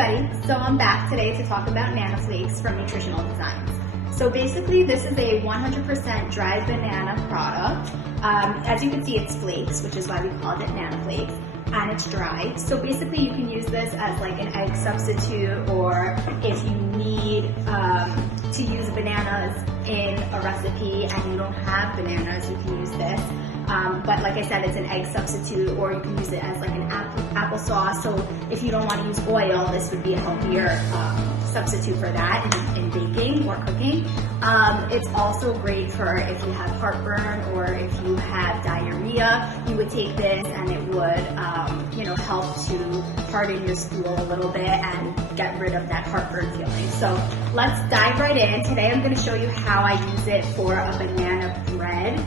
everybody, so I'm back today to talk about Nana Flakes from Nutritional Designs. So basically this is a 100% dried banana product. As you can see, it's flakes, which is why we called it Nana Flakes, and it's dried. So basically you can use this as like an egg substitute, or if you need to use bananas in a recipe and you don't have bananas, you can use this. But like I said, it's an egg substitute, or you can use it as like an applesauce. So if you don't want to use oil, this would be a healthier substitute for that in baking or cooking. It's also great for if you have heartburn or if you have diarrhea. You would take this and it would help to harden your stool a little bit and get rid of that heartburn feeling. So let's dive right in. Today I'm going to show you how I use it for a banana bread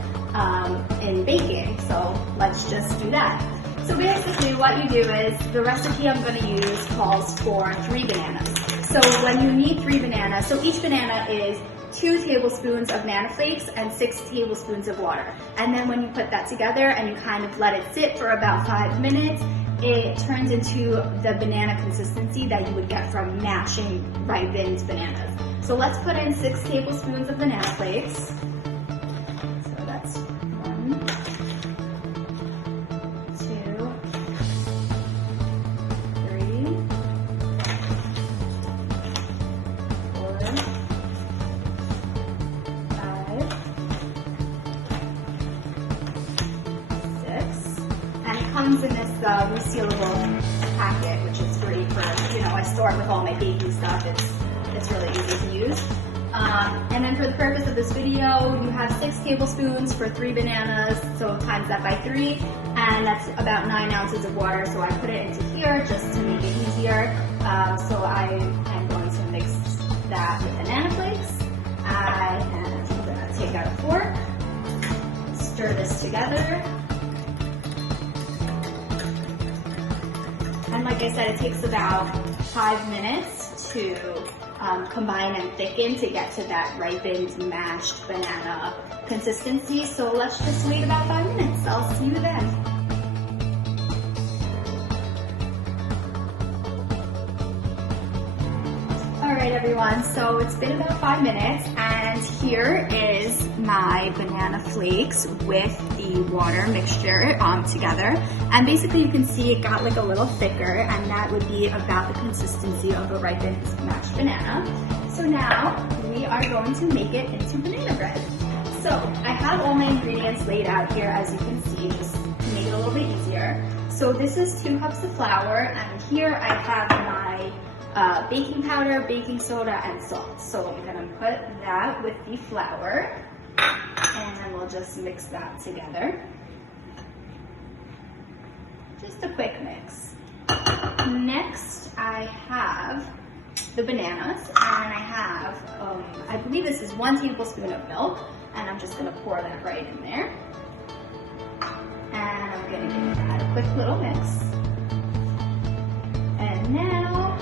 in baking. So let's just do that. So basically what you do is, the recipe I'm going to use calls for 3 bananas. So when you need 3 bananas, so each banana is 2 tablespoons of Nana Flakes and 6 tablespoons of water. And then when you put that together and you kind of let it sit for about 5 minutes, it turns into the banana consistency that you would get from mashing ripened bananas. So let's put in 6 tablespoons of Nana Flakes. So that's 1, 2, 3, 4, 5, 6, and it comes in this resealable packet, which is great for, I store it with all my baking stuff. It's really easy to use. And then for the purpose of this video, you have 6 tablespoons for 3 bananas, so times that by 3, and that's about 9 ounces of water. So I put it into here just to make it easier. So I am going to mix that with the Nana Flakes. And I'm going to take out a fork, stir this together. And like I said, it takes about 5 minutes to combine and thicken to get to that ripened, mashed banana consistency. So let's just wait about 5 minutes. I'll see you then. Alright everyone, so it's been about 5 minutes, and here is my banana flakes with the water mixture together. And basically you can see it got like a little thicker, and that would be about the consistency of a ripened mashed banana. So now we are going to make it into banana bread. So I have all my ingredients laid out here, as you can see, just to make it a little bit easier. So this is 2 cups of flour, and here I have my baking powder, baking soda, and salt. So I'm going to put that with the flour, and then we'll just mix that together. Just a quick mix. Next, I have the bananas, and I have, I believe this is 1 tablespoon of milk, and I'm just going to pour that right in there. And I'm going to give that a quick little mix. And now,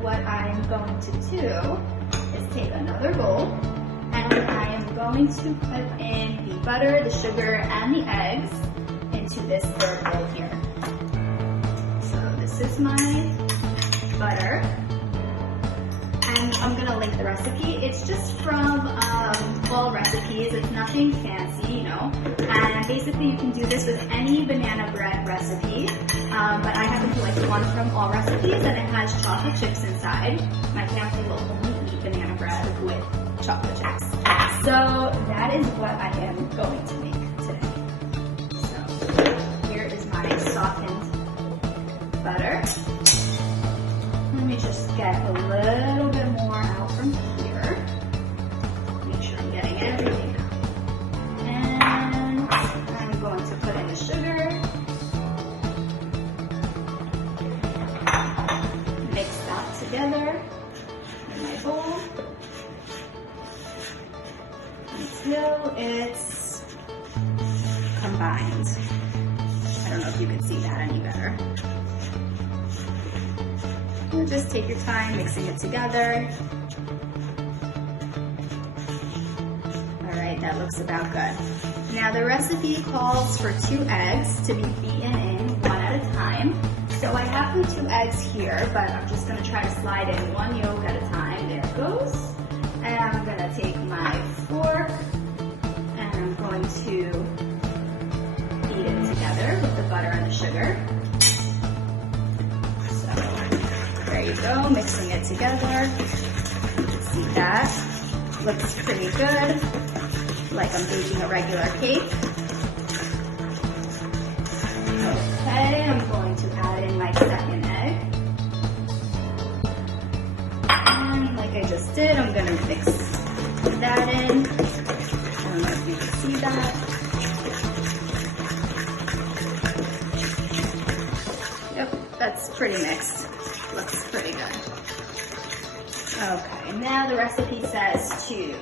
what I'm going to do is take another bowl, and I am going to put in the butter, the sugar, and the eggs into this 3rd bowl here. So this is my butter, and I'm going to link the recipe. It's just from all recipes. It's nothing fancy, and basically you can do this with any banana bread recipe, but I happen to like the one from all recipes, and it has chocolate chips inside. My family will only eat banana bread with chocolate chips. So that is what I am going to make today. So here is my softened butter. Let me just get a little bit more out from here. Make sure I'm getting everything out. And I'm going to put in the sugar. Mix that together in my bowl until it's combined. I don't know if you can see that any better. Just take your time mixing it together. Alright, that looks about good. Now the recipe calls for 2 eggs to be beaten in 1 at a time. So I have the 2 eggs here, but I'm just gonna try to slide in 1 yolk at a time. There it goes. And I'm gonna take my fork and I'm going to beat it together with the butter and the sugar. So there you go, mixing it together. See that? Looks pretty good, like I'm baking a regular cake. Okay, I'm going to add in my 2nd egg. And like I just did, I'm going to mix that in. I don't know if you can see that. Yep, that's pretty mixed. Looks pretty good. Okay, now the recipe says to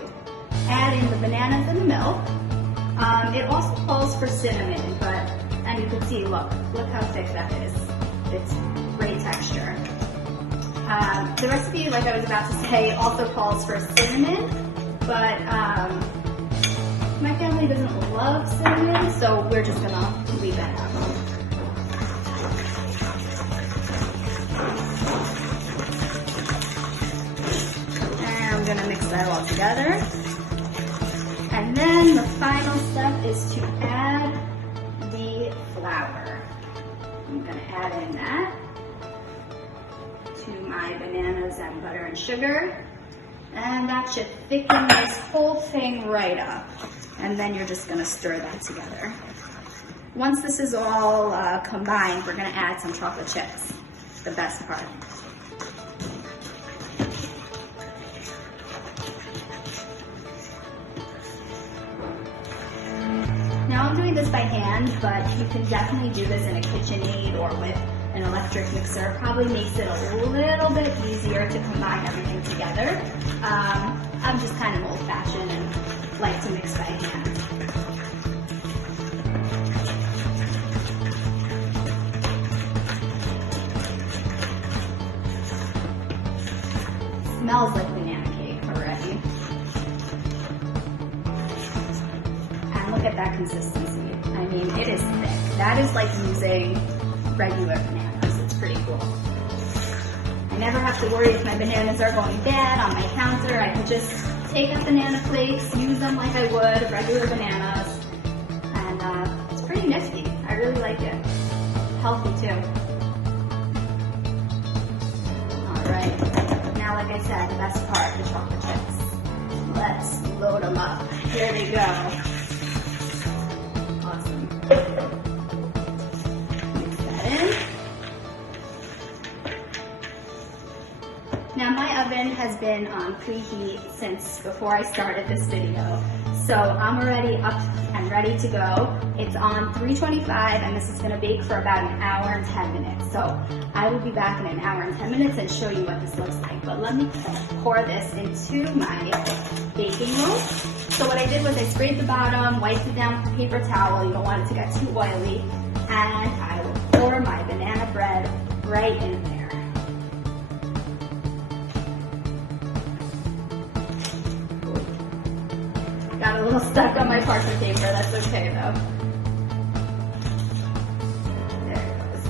add in the bananas and the milk. It also calls for cinnamon, and you can see, look how thick that is. It's great texture. The recipe, like I was about to say, also calls for cinnamon, but my family doesn't love cinnamon, so we're just gonna leave that out. I'm gonna mix that all together. And then the final step is to add the flour. I'm gonna add in that to my bananas and butter and sugar. And that should thicken this whole thing right up. And then you're just gonna stir that together. Once this is all combined, we're gonna add some chocolate chips, the best part. Now I'm doing this by hand, but you can definitely do this in a KitchenAid or with an electric mixer. Probably makes it a little bit easier to combine everything together. I'm just kind of old-fashioned and like to mix by hand. Smells like banana cake already. And look at that consistency. I mean, it is thick. That is like using regular bananas. It's pretty cool. I never have to worry if my bananas are going bad on my counter. I can just take up Nana Flakes, use them like I would regular bananas, and it's pretty nifty. I really like it. Healthy too. Alright, now like I said, the best part, the chocolate chips. Let's load them up. Here we go. Awesome. Mix that in. Now my oven has been on preheat since before I started this video. So I'm already up and ready to go. It's on 325 and this is going to bake for about an hour and 10 minutes. So I will be back in an hour and 10 minutes and show you what this looks like. But let me pour this into my baking room. So what I did was I sprayed the bottom, wiped it down with a paper towel. You don't want it to get too oily. And I will pour my banana bread right in there. Got a little stuck on my parchment paper, that's okay though. There it goes.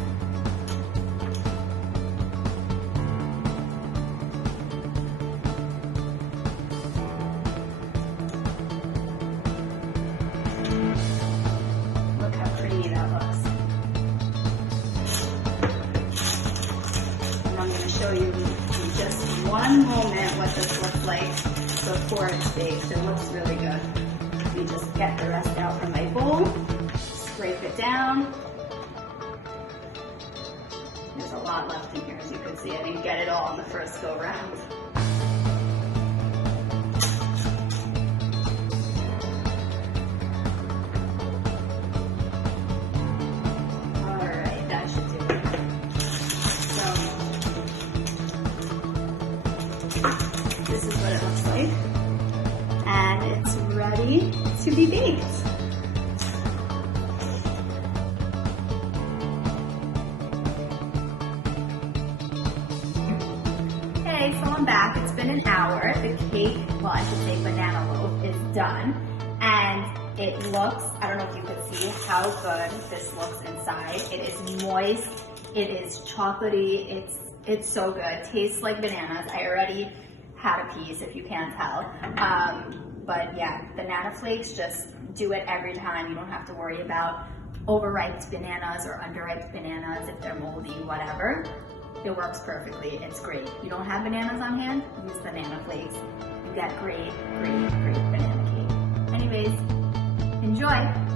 Look how pretty that looks. And I'm going to show you in just one moment what this looks like before it's baked. It looks really good. You just get the rest out from my bowl, scrape it down. There's a lot left in here, as you can see. I didn't get it all in the first go round. Alright, that should do it. So, this is what it looks like. And it's ready to be baked. Okay, so I'm back. It's been an hour. The cake, well, I should say banana loaf, is done. And it looks, I don't know if you can see how good this looks inside. It is moist, It is chocolatey. It's so good. Tastes like bananas. I already had a piece, if you can't tell. But yeah, Banana Flakes, just do it every time. You don't have to worry about overripe bananas or underripe bananas, if they're moldy, whatever. It works perfectly. It's great. You don't have bananas on hand? Use the Nana Flakes. You get great banana cake. Anyways, enjoy.